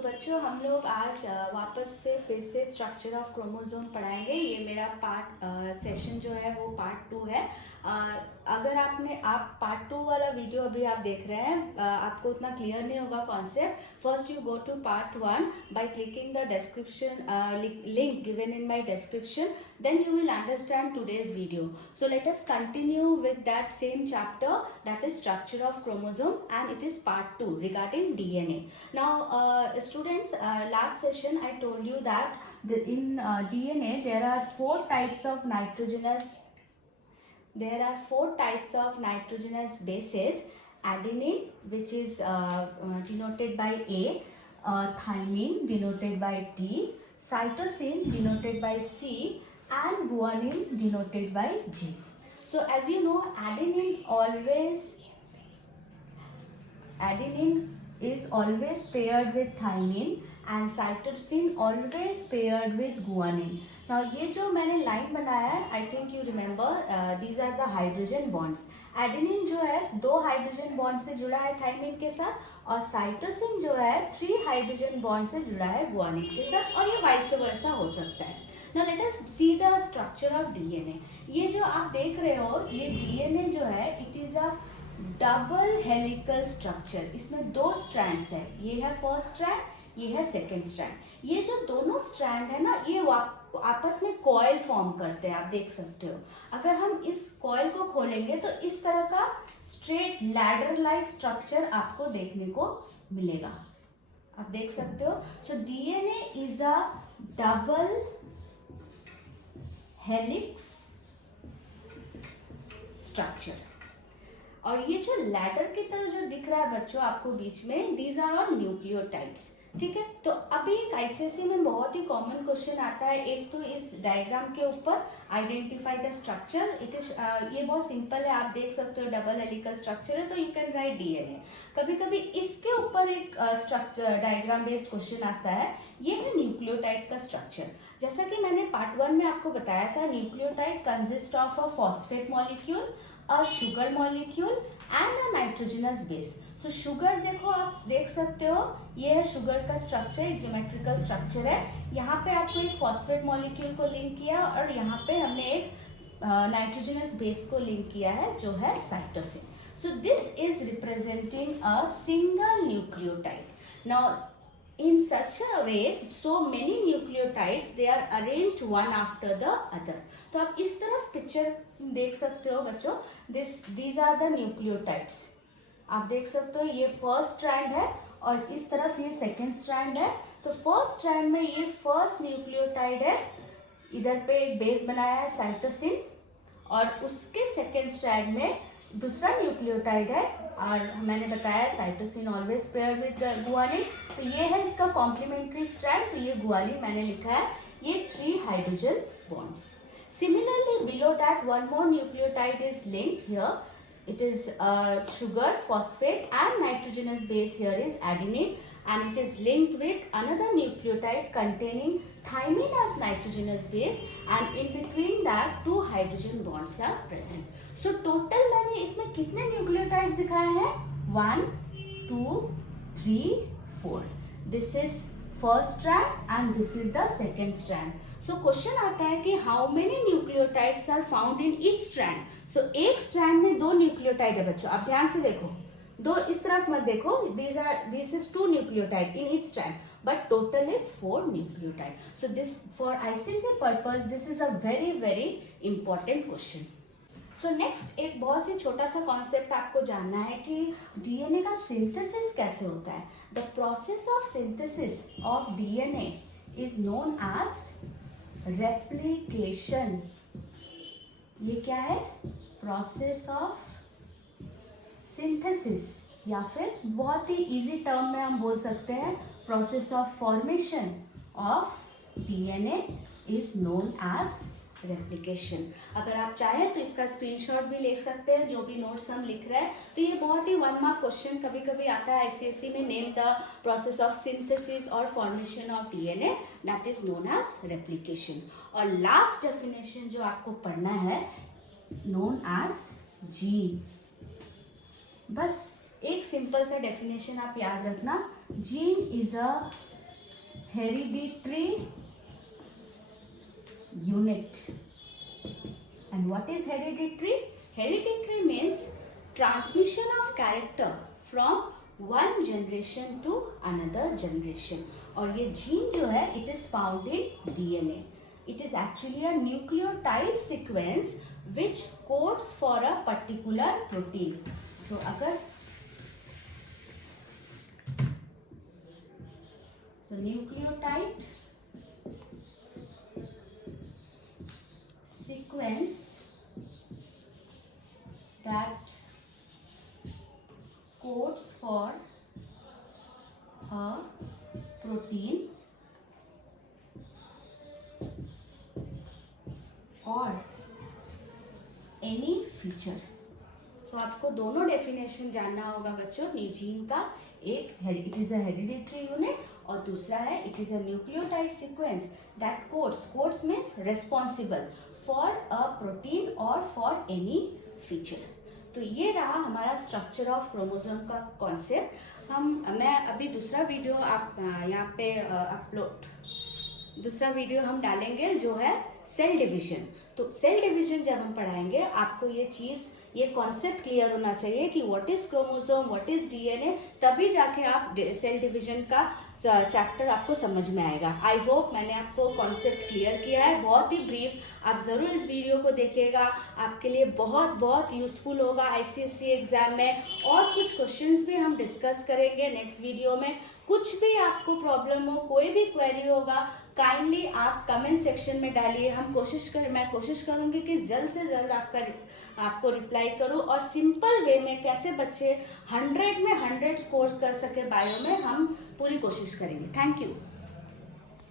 तो बच्चों हम लोग आज वापस से फिर से स्ट्रक्चर ऑफ क्रोमोसोम पढ़ाएंगे। ये मेरा सेशन जो है वो पार्ट 2 है। अगर आप पार्ट 2 वाला वीडियो अभी आप देख रहे हैं, आपको उतना क्लियर नहीं होगा concept. First you go to part 1 by clicking the description link given in my description, then you will understand today's video. So let us continue with that same chapter, that is structure of chromosome, and it is part 2 regarding DNA. Now students, last session I told you that in DNA there are four types of nitrogenous bases. Adenine, which is denoted by A, thymine denoted by D, cytosine denoted by C, and guanine denoted by G. So as you know, adenine is always paired with thymine and cytosine always paired with guanine. Now ये जो मैंने line बनाया है, I think you remember, these are the hydrogen bonds. Adenine जो है 2 hydrogen bond से जुड़ा है थाइमिन के साथ, और साइटोसिन जो है 3 हाइड्रोजन बॉन्ड से जुड़ा है गुआनिन के साथ, और ये वाइस वर्सा हो सकता है। Now let us see the structure of DNA. ये जो आप देख रहे हो, ये DNA जो है, it is a double helical structure. इसमें 2 strands है, ये है फर्स्ट स्ट्रैंड, ये है सेकेंड स्ट्रैंड। ये जो दोनों स्ट्रैंड है ना, ये आपस में कॉइल फॉर्म करते हैं, आप देख सकते हो। अगर हम इस कॉइल को खोलेंगे तो इस तरह का स्ट्रेट लैडर लाइक स्ट्रक्चर आपको देखने को मिलेगा, आप देख सकते हो। So DNA is a double helix structure, और ये जो लैडर की तरह जो दिख रहा है बच्चों आपको बीच में, दीज आर ऑल न्यूक्लियोटाइड्स, ठीक है। तो अभी एक आईसीएसई में बहुत ही कॉमन क्वेश्चन आता है, एक तो इस डायग्राम के ऊपर identify the structure. It is ये बहुत सिंपल है, आप देख सकते हो डबल हेलिकल स्ट्रक्चर है, तो यू कैन राइट डीएनए। कभी कभी इसके ऊपर एक स्ट्रक्चर डायग्राम बेस्ड क्वेश्चन आता है, ये है न्यूक्लियोटाइड का स्ट्रक्चर। जैसा कि मैंने पार्ट 1 में आपको बताया था, nucleotide consist of a phosphate molecule, a sugar molecule and a nitrogenous base. So sugar देखो, आप देख सकते हो, ये है शुगर का स्ट्रक्चर, एक ज्योमेट्रिकल स्ट्रक्चर है। यहाँ पे आपको एक फॉस्फेट मॉलिक्यूल को लिंक किया, और यहाँ पे हमने एक नाइट्रोजनस बेस को लिंक किया है जो है cytosine. So this is representing a single nucleotide. Now in such a way, so many nucleotides, they are arranged one after the other. तो आप इस तरफ पिक्चर देख सकते हो बच्चों, these are the nucleotides. आप देख सकते हो, ये फर्स्ट स्ट्रैंड है और इस तरफ ये सेकेंड स्ट्रैंड है। तो फर्स्ट स्ट्रैंड में ये फर्स्ट न्यूक्लियोटाइड है, इधर पे एक बेस बनाया है साइटोसिन, और उसके सेकेंड स्ट्रैंड में दूसरा न्यूक्लियोटाइड है, और मैंने बताया cytosine always paired with guanine. तो ये है इसका कॉम्प्लीमेंट्री स्ट्रैंड, तो ये गुआनिन मैंने लिखा है, ये 3 hydrogen bonds. Similarly below that one more nucleotide is linked here, it is sugar, phosphate and nitrogenous base here is adenine, and it is linked with another nucleotide containing thymine as nitrogenous base, and in between that 2 hydrogen bonds are present. So total मैंने इसमें कितने nucleotides दिखाए हैं? 1, 2, 3, 4. This is first strand and this is the second strand. So question आता है कि how many nucleotides are found in each strand? So एक strand में 2 न्यूक्लियोटाइड है बच्चों, आप ध्यान से देखो, 2 इस तरफ मत देखो, this is 2 nucleotide in each strand, but total is 4 nucleotide. So this, for ICSE purpose, this is a very very important question. So next एक बहुत ही छोटा सा कॉन्सेप्ट आपको जानना है कि डीएनए का सिंथेसिस कैसे होता है। The process of synthesis of DNA is known as replication. ये क्या है? प्रोसेस ऑफ सिंथेसिस, या फिर बहुत ही इजी टर्म में हम बोल सकते हैं process of formation of DNA is known as replication. अगर आप चाहें तो इसका स्क्रीनशॉट भी ले सकते हैं, जो भी नोट्स हम लिख रहे हैं। तो ये बहुत ही 1 मार्क क्वेश्चन कभी कभी आता है आईसीएसई में, name the process of synthesis और formation of DNA, that is known as replication. और लास्ट डेफिनेशन जो आपको पढ़ना है, नोन एज जीन। बस एक सिंपल सा डेफिनेशन आप याद रखना, gene is a hereditary unit. And what is hereditary? Hereditary means transmission of character from one generation to another generation. और ये जीन जो है it is found in DNA. It is actually a nucleotide sequence which codes for a particular protein. So अगर nucleotide sequence that codes for a protein or any feature. तो आपको दोनों definition जानना होगा बच्चों जीन का. एक it is a hereditary unit और दूसरा है it is a nucleotide sequence that codes means responsible for a protein और फॉर एनी फीचर. तो ये रहा हमारा स्ट्रक्चर ऑफ क्रोमोसोम का कॉन्सेप्ट. मैं अभी दूसरा वीडियो आप यहाँ पे दूसरा वीडियो हम डालेंगे जो है सेल डिवीजन. तो सेल डिवीजन जब हम पढ़ाएंगे आपको ये कॉन्सेप्ट क्लियर होना चाहिए कि what is chromosome, what is DNA, तभी जाके आप सेल डिवीजन का चैप्टर आपको समझ में आएगा. आई होप मैंने आपको कॉन्सेप्ट क्लियर किया है. बहुत ही ब्रीफ. आप ज़रूर इस वीडियो को देखिएगा, आपके लिए बहुत बहुत यूजफुल होगा आईसीएसई एग्जाम में. और कुछ क्वेश्चंस भी हम डिस्कस करेंगे नेक्स्ट वीडियो में. कुछ भी आपको प्रॉब्लम हो, कोई भी क्वेरी होगा, काइंडली आप कमेंट सेक्शन में डालिए. मैं कोशिश करूंगी कि जल्द से जल्द आपको रिप्लाई करूं. और सिंपल वे में कैसे बच्चे 100 में 100 स्कोर कर सके बायो में, हम पूरी कोशिश करेंगे. Thank you.